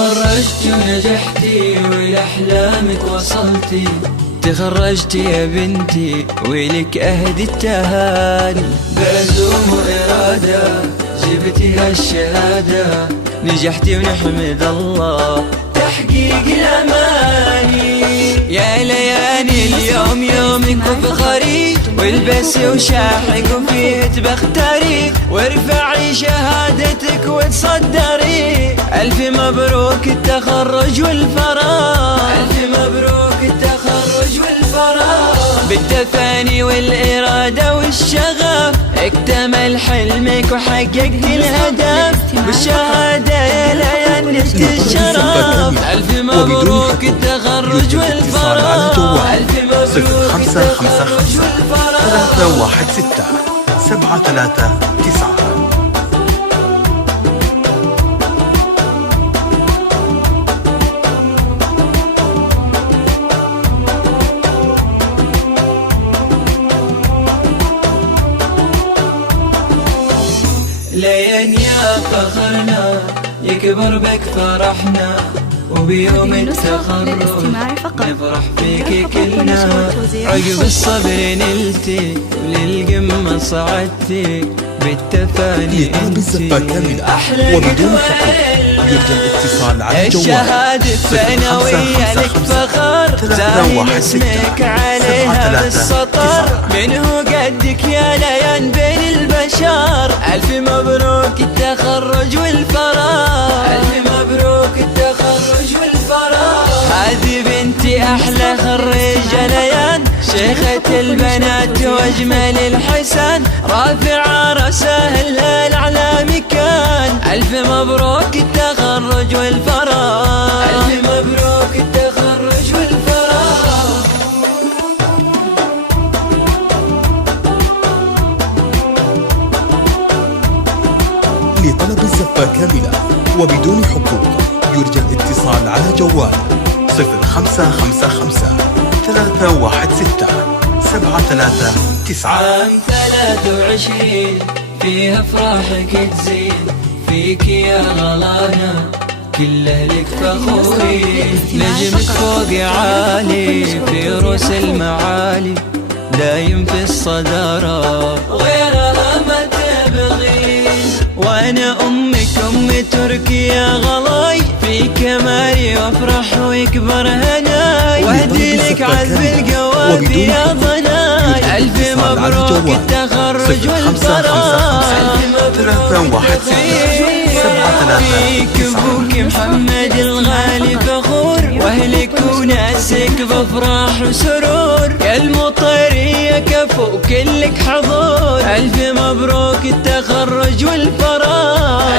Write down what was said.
تخرجت ونجحتي ولأحلامك وصلتي، تخرجتي يا بنتي ولك أهدي التهاني. بعزوم وإرادة جبتي هالشهادة، نجحتي ونحمد الله تحقيق الأماني. يا ليالي اليوم يومك وفخري، والبسي وشاحق وفيه تبختري، وارفعي شهادتك وتصدري. ألف مبروك التخرج والفراغ، ألف مبروك التخرج والفراغ. بالتفاني والإرادة والشغف اكتمل حلمك وحققت الهدف، بالشهادة يا ليان نلت الشرف. ألف مبروك التخرج والفراغ، ألف مبروك التخرج والفراغ. 316 739. لين يا فخرنا يكبر بك فرحنا، وبيوم التخرج نفرح فيك كلنا. عقب الصبر نلتي وللقمة صعدتي، بالتفاني انتي أحلى قدوة. يرجى الاتصال على الجوال الشهادة الثانوية لك فخر، زاين اسمك عليها بالسطر. منه قدك يا ليان بين البشر، ألف مبروك التخرج والفراغ، ألف مبروك التخرج والفراغ. هذه بنتي أحلى خريجة ليان، شيخة البنات واجمل الحسن، رافعة رأسها الأعلى مكان. ألف مبروك التخرج والفراغ، ألف مبروك التخرج والفراغ. لطلب الزفة كاملة وبدون حقوق يرجى الاتصال على جوال 0555 316 739. عام 23 فيها افراحك تزين، فيك يا غلانا كل اهلك فخورين. نجمك فوق عالي في روس المعالي، دايم في الصدارة غيرها ما تبغين. وانا امك ام تركي يا غلاي، في كمالي وافرح ويكبر هناي، واهدي لك عذب القوافي يا ضناي. الف مبروك التخرج والفراغ، الف مبروك فيك ابوك محمد الغالي فخور، واهلك وناسك بافراح وسرور. يا المطيرية كفو كلك حضور، الف مبروك التخرج والفراغ.